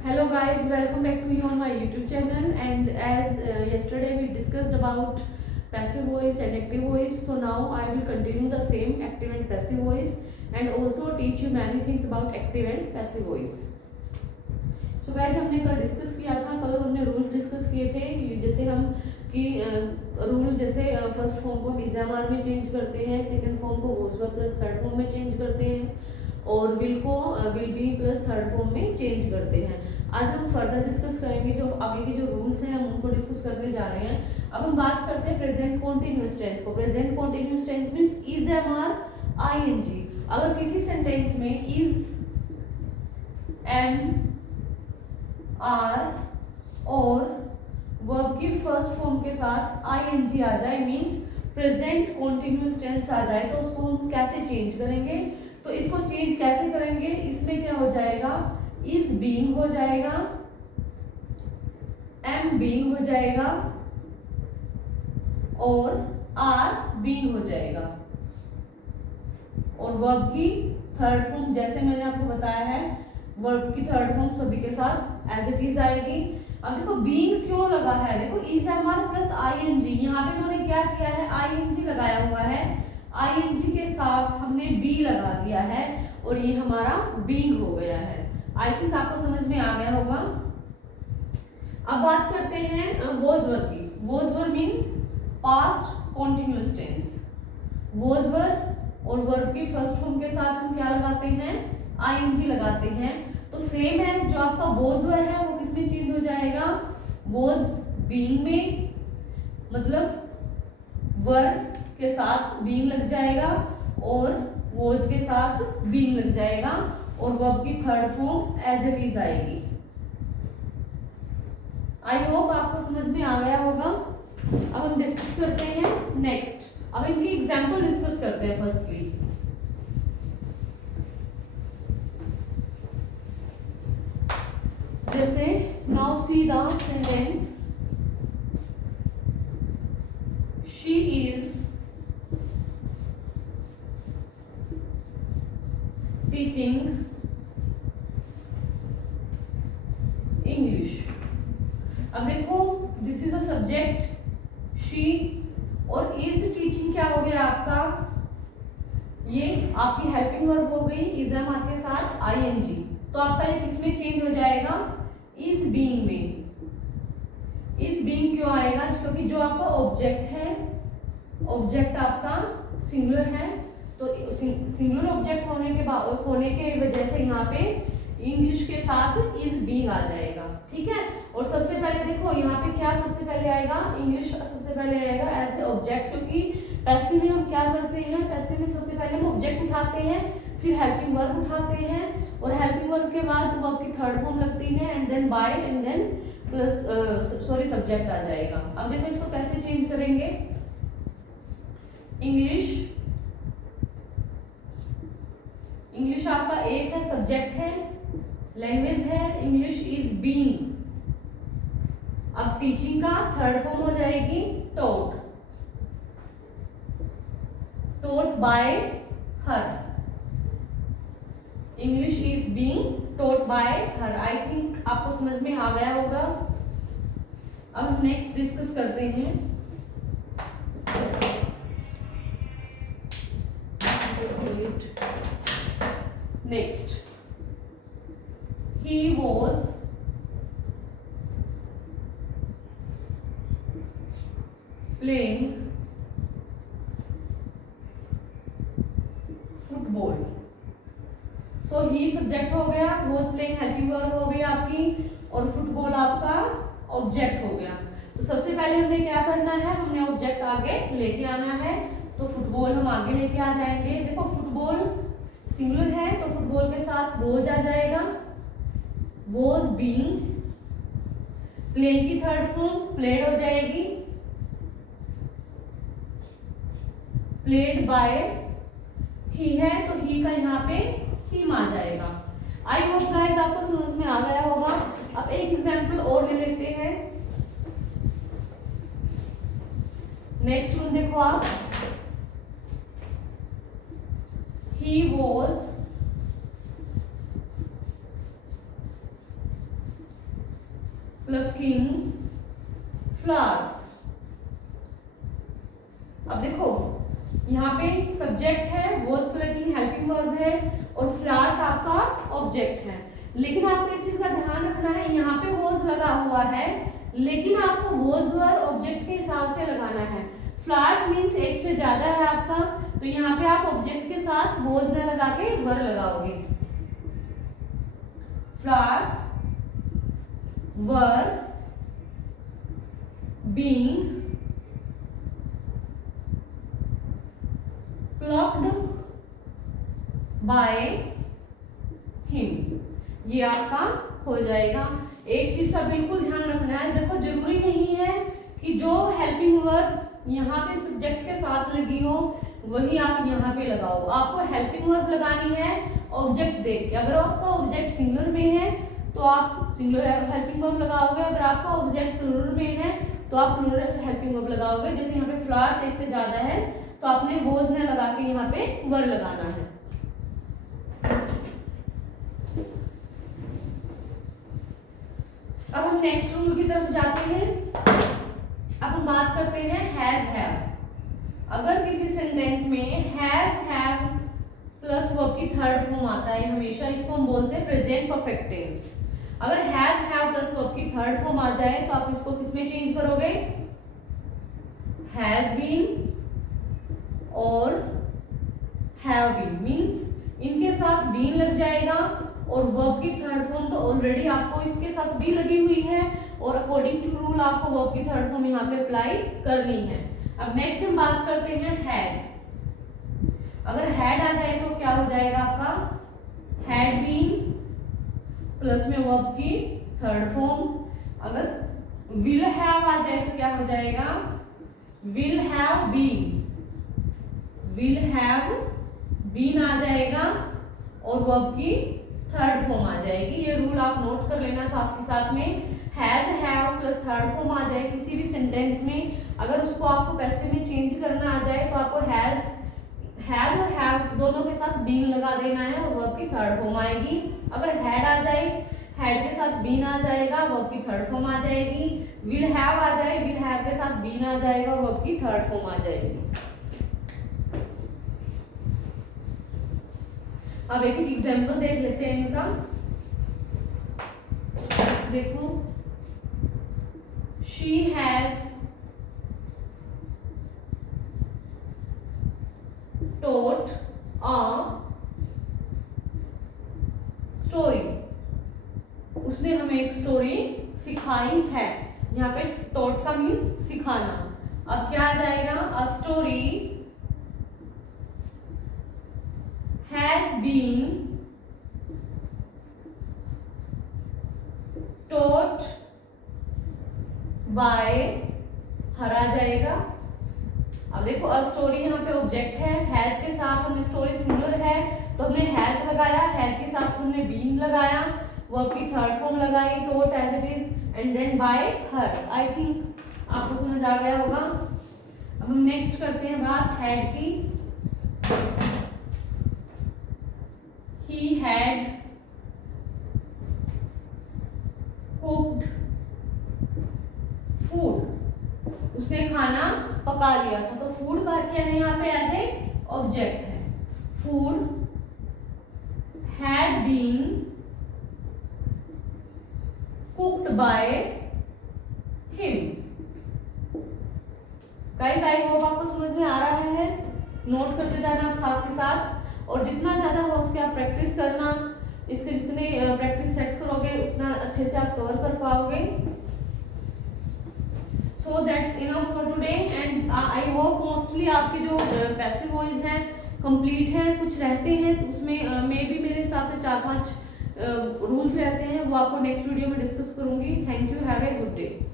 Hello guys, welcome back to you on my YouTube channel. And as yesterday we discussed about passive voice and active voice, so now I will continue the same active and passive voice and also teach you many things about active and passive voice. So guys, हमने कल discuss किया था, कल हमने rules discuss किए थे, जैसे हम कि रूल जैसे फर्स्ट फॉर्म को हम इज़ामार में चेंज करते हैं, सेकंड फॉर्म को was verb plus third form में चेंज करते हैं और विल को will be plus third form में चेंज करते हैं. आज हम फर्दर डिस्कस करेंगे, जो आगे के जो रूल्स हैं हम उनको डिस्कस करने जा रहे हैं. अब हम बात करते हैं प्रेजेंट कॉन्टिन्यूअस टेंस को. Present continuous tense means is am are I N G. अगर किसी सेंटेंस में इज एम आर और वर्ब की फर्स्ट फॉर्म के साथ आईएनजी आ जाए, मींस प्रेजेंट कॉन्टिन्यूअस टेंस आ जाए, तो उसको हम कैसे चेंज करेंगे. तो इसको चेंज कैसे करेंगे, इसमें क्या हो जाएगा, इज बीइंग हो जाएगा, एम बीइंग हो जाएगा और आर बीइंग हो जाएगा. और वर्ब की थर्ड फॉर्म जैसे मैंने आपको बताया है, वर्ब की थर्ड फॉर्म सभी के साथ एज इट इज आएगी. अब देखो बीइंग क्यों लगा है, देखो is am are plus ING. यहाँ पे इन्होंने क्या किया है, आईएनजी लगाया हुआ है, आईएनजी के साथ हमने बी लगा दिया है और ये हमारा बीइंग हो गया है. आई थिंक आपको समझ में आ गया होगा. अब बात करते हैं वॉज वर्ब की. Was verb means past continuous tense. Was verb और वर्ब की फर्स्ट फॉर्म के साथ हम क्या लगाते हैं, आईएनजी लगाते हैं. तो सेम एज जो आपका वॉज वर्ब है वो किसमें चेंज हो जाएगा, वॉज बीइंग में, मतलब वर्ब के साथ बीइंग लग जाएगा और वॉज के साथ बीइंग लग जाएगा और वर्ब की third form as it is आएगी. आई होप आपको समझ में आ गया होगा. अब हम डिस्कस करते हैं नेक्स्ट. अब इनकी एग्जांपल डिस्कस करते हैं. फर्स्टली जैसे now see the sentence, she is teaching English. अब देखो this is a subject she और इज टीचिंग क्या हो गया आपका, ये आपकी हेल्पिंग वर्ब हो गई इज एम आर के साथ आईएनजी. तो आपका ये किसमें चेंज हो जाएगा, इज बीइंग में. इज बीइंग क्यों आएगा, क्योंकि जो आपका ऑब्जेक्ट है, ऑब्जेक्ट आपका सिंगुलर है, तो सिंगुलर ऑब्जेक्ट होने के वजह से यहाँ पे इंग्लिश के साथ इज बीइंग आ जाएगा. ठीक है. और सबसे पहले देखो यहाँ पे क्या सबसे पहले आएगा, इंग्लिश सबसे पहले आएगा एज ए ऑब्जेक्ट, क्योंकि पैसिव में हम क्या करते हैं, पैसिव में सबसे पहले हम ऑब्जेक्ट उठाते हैं, फिर हेल्पिंग वर्ब उठाते हैं और हेल्पिंग वर्ब के बाद वर्ब की थर्ड फॉर्म लगती है and then by and then plus subject आ जाएगा. अब देखो इसको कैसे चेंज करेंगे. इंग्लिश, इंग्लिश आपका एक है, सब्जेक्ट है, लैंग्वेज है, इंग्लिश इज बीइंग. अब टीचिंग का थर्ड फॉर्म हो जाएगी taught, taught by her. English is being taught by her. I think आपको समझ में आ गया होगा. अब हम नेक्स्ट डिस्कस करते हैं. Next, he was playing football. So he subject हो गया, was playing हेल्पिंग वर्ब हो गई आपकी और फुटबॉल आपका ऑब्जेक्ट हो गया. तो सबसे पहले हमने क्या करना है, हमने ऑब्जेक्ट आगे लेके आना है. तो फुटबॉल हम आगे लेके आ जाएंगे. देखो फुटबॉल सिंगुलर है तो फुटबॉल के साथ वॉज आ जाएगा, वॉज बीइंग. प्लेइंग की थर्ड फॉर्म प्लेड हो जाएगी, प्लेड बाय. ही है तो ही का यहाँ पे हिम आ जाएगा. आई होप गाइस आपको समझ में आ गया होगा. अब एक एग्जांपल और ले लेते हैं. नेक्स्ट वन देखो आप, he was plucking flowers। अब देखो यहाँ पे सब्जेक्ट है, was plucking हेल्पिंग वर्ब है और फ्लावर्स आपका ऑब्जेक्ट है। लेकिन आपको एक चीज का ध्यान रखना है, यहाँ पे was लगा हुआ है लेकिन आपको was वर्ब ऑब्जेक्ट के हिसाब से लगाना है। फ्लावर्स मीन्स एक से ज्यादा है आपका, तो यहाँ पे आप ऑब्जेक्ट के साथ was न लगा के वर्ब लगाओगे। Flowers were being plucked by him, ये आपका हो जाएगा। एक चीज का बिल्कुल ध्यान रखना है, देखो जरूरी नहीं है कि जो हेल्पिंग वर्ब यहाँ पे सब्जेक्ट के साथ लगी हो वही आप यहाँ पे लगाओ। आपको हेल्पिंग वर्ब लगानी है ऑब्जेक्ट देख के। अगर आपका ऑब्जेक्ट सिंगुलर में है तो आप सिंगुलर हेल्पिंग वर्ब लगाओगे, अगर आपका ऑब्जेक्ट प्लूरल में है तो आप प्लूरल हेल्पिंग वर्ब लगाओगे। जैसे यहाँ पे फ्लावर्स एक से ज्यादा है तो आपने वोज ने लगा के यहाँ पे वर्ब लगाना है। अब हम नेक्स्ट रूल की तरफ जाते हैं। अब हम बात करते हैं हैज हैव। अगर किसी सेंटेंस में हैज हैव प्लस वर्ब की थर्ड फॉर्म आता है हमेशा, इसको हम बोलते हैं प्रेजेंट परफेक्ट टेंस। अगर हैज हैव प्लस वर्ब की थर्ड फॉर्म आ जाए तो आप इसको किसमें चेंज करोगे? हैज बीन और हैव बीन, मींस इनके साथ बीन लग जाएगा और वर्ब की थर्ड फॉर्म तो ऑलरेडी आपको इसके साथ भी लगी हुई है और अकॉर्डिंग टू रूल आपको वर्ब की थर्ड फॉर्म यहाँ पे अप्लाई करनी है। अब नेक्स्ट हम बात करते हैं हैड। अगर हैड आ जाए तो क्या हो जाएगा आपका? हैड बीन प्लस में वर्ब की थर्ड फॉर्म। अगर विल हैव आ जाए तो क्या हो जाएगा? Will have been, will have been आ जाएगा और वर्ब की थर्ड फॉर्म आ जाएगी। ये रूल आप नोट कर लेना साथ के साथ में। Has have plus third form आ जाए किसी भी सेंटेंस में, अगर उसको आपको पैसे में चेंज करना आ जाए तो आपको हैज और हैव दोनों के साथ बीन लगा देना है और वर्ब की थर्ड फॉर्म आएगी। अगर हैड आ जाए, हैड के साथ बीन आ जाएगा, वर्ब की थर्ड फॉर्म आ जाएगी। विल हैव आ जाए, विल हैव के साथ बीन आ जाएगा और वर्ब की थर्ड फॉर्म आ जाएगी। अब एक एग्जांपल देख लेते हैं इनका। देखो, she has taught a story। उसने हमें एक स्टोरी सिखाई है। यहाँ पे taught का मीन्स सिखाना। अब क्या आ जाएगा? a story has been taught by her आ जाएगा। अब देखो अ स्टोरी यहाँ पे ऑब्जेक्ट है, हैज के साथ हमने स्टोरी सिंगुलर है तो हमने हैज लगाया, हैज के साथ हमने बीन लगाया, वर्ब की थर्ड फॉर्म लगाई टोट as it is and then by her. I think आपको समझ आ गया होगा। अब हम नेक्स्ट करते हैं बात हैड की। He had cooked food। उसने खाना पका लिया था, तो फूड का क्या है यहाँ पे? एज ए ऑब्जेक्ट है। Food had been cooked by him। Guys I hope आपको समझ में आ रहा है। नोट करते जाना आप साथ के साथ और जितना ज्यादा हो उसके आप प्रैक्टिस करना। इसके जितने प्रैक्टिस सेट करोगे उतना अच्छे से आप कवर कर पाओगे। So that's enough for today and I hope mostly आपके जो पैसिव वॉइस हैं कंप्लीट है। कुछ रहते हैं उसमें मे बी मेरे हिसाब से 4-5 रूल्स रहते हैं, वो आपको नेक्स्ट वीडियो में डिस्कस करूंगी। Thank you, have a good day.